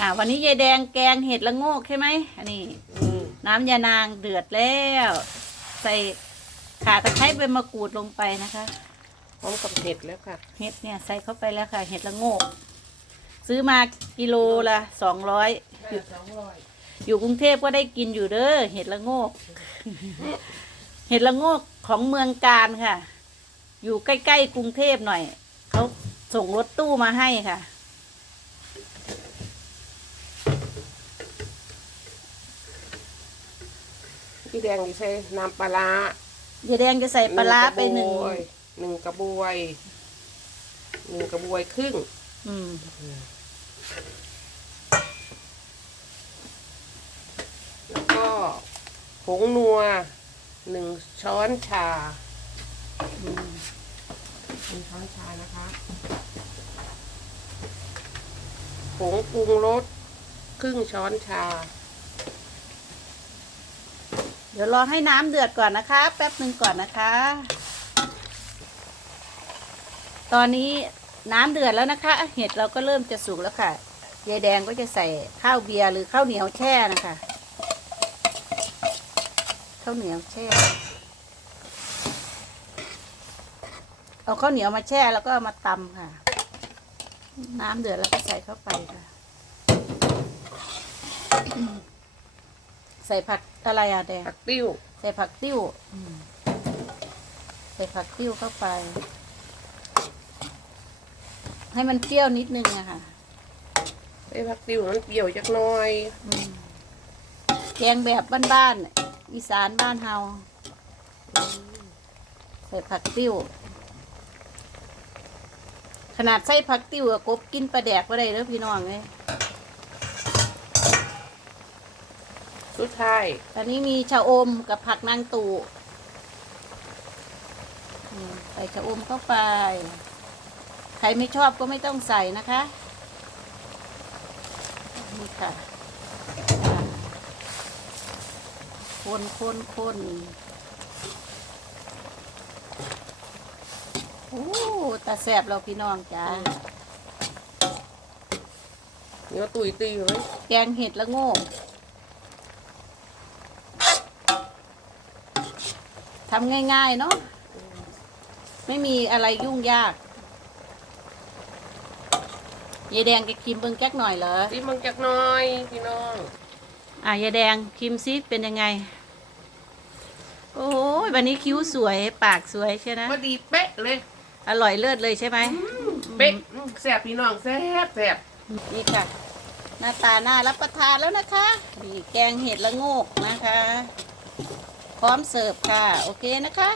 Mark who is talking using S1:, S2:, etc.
S1: อ่าวันนี้ยายแดงแกงเห็ดละโงกใช่ไหมอันนี้
S2: อืม
S1: น้ำยานางเดือดแล้ว ใส่ข่าตะไคร้ใบมะกรูดลงไปนะคะ
S2: พร้อมกับเห็ดแล้วค่ะ
S1: เห็ดเนี่ยใส่เข้าไปแล้วค่ะ เห็ดละโงก ซื้อมากิโลละสองร้อยอยู่
S2: สองร้อย
S1: อยู่กรุงเทพก็ได้กินอยู่เด้อเห็ดละโงก เห็ดละโงกของเมืองการค่ะ อยู่ใกล้ๆกรุงเทพหน่อยเขาส่งรถตู้มาให้ค่ะ
S2: พี่แดงจะใช้น้ำปลาร้ายา
S1: ยแดงจะใส่ปลาร้าไปหนึ่ง
S2: หนึ่งกระบวยหนึ่งกระบวยครึ่ง
S1: อืม
S2: แล้วก็ผงนัวหนึ่งช้อนชา
S1: อืม
S2: หนึ่งช้อนชานะคะผงปรุงรสครึ่งช้อนชา
S1: เดี๋ยวรอให้น้ำเดือดก่อนนะคะ แป๊บหนึ่งก่อนนะคะ ตอนนี้น้ำเดือดแล้วนะคะ เห็ดเราก็เริ่มจะสุกแล้วค่ะยายแดงก็จะใส่ข้าวเบียร์หรือข้าวเหนียวแช่นะคะข้าวเหนียวแช่ เอาข้าวเหนียวมาแช่แล้วก็ามาตำค่ะ น้ำเดือดแล้วก็ใส่เข้าไปค่ะ ใส่ผัก อะไรอะแดง
S2: ผักติ้ว
S1: ใส่ผักติ้วอืมใส่ผักติ้วเข้าไป ให้มันเปรี้ยวนิดนึงอะค่ะ
S2: ไอ้ผักติ้วมันเปรี้ยวจักหน้อย
S1: อืมแกงแบบบ้านๆอีสานบ้านเฮาใส่ผักติ้ว ขนาดใส่ผักติ้วอะกบกินปลาแดกก็ได้แล้วพี่น้องเลย
S2: สุดท้าย
S1: ตอนนี้มีชะอมกับผักนางตูอืมใส่ชะอมเข้าไป ใครไม่ชอบก็ไม่ต้องใส่นะคะ นี่ค่ะอ่าคนคนคนโอ้ตาแสบเราพี่น้องจ้า
S2: เนื้อตุยตีเลย
S1: แกงเห็ดละโง่ ทำง่าย ๆ เนาะไม่มีอะไรยุ่งยากยายแดงแกคิมเบิ้งแก๊กหน่อยเหรอ
S2: ตีมังจักหน้อยพี่น้อง
S1: อะยายแดงคิมซิเป็นยังไง โอ้ยวันนี้คิ้วสวยปากสวยใช่นะ
S2: พอดีเป๊ะเลย
S1: อร่อยเลิศเลยใช่ไหม
S2: เป๊ะอืมแซ่บพี่น้องแซ่บแซ่บ
S1: นี่ค่ะ หน้าตาน่ารับประทานแล้วนะคะนี่แกงเห็ดละโงกนะคะ พร้อมเสิร์ฟค่ะ โอเคนะคะ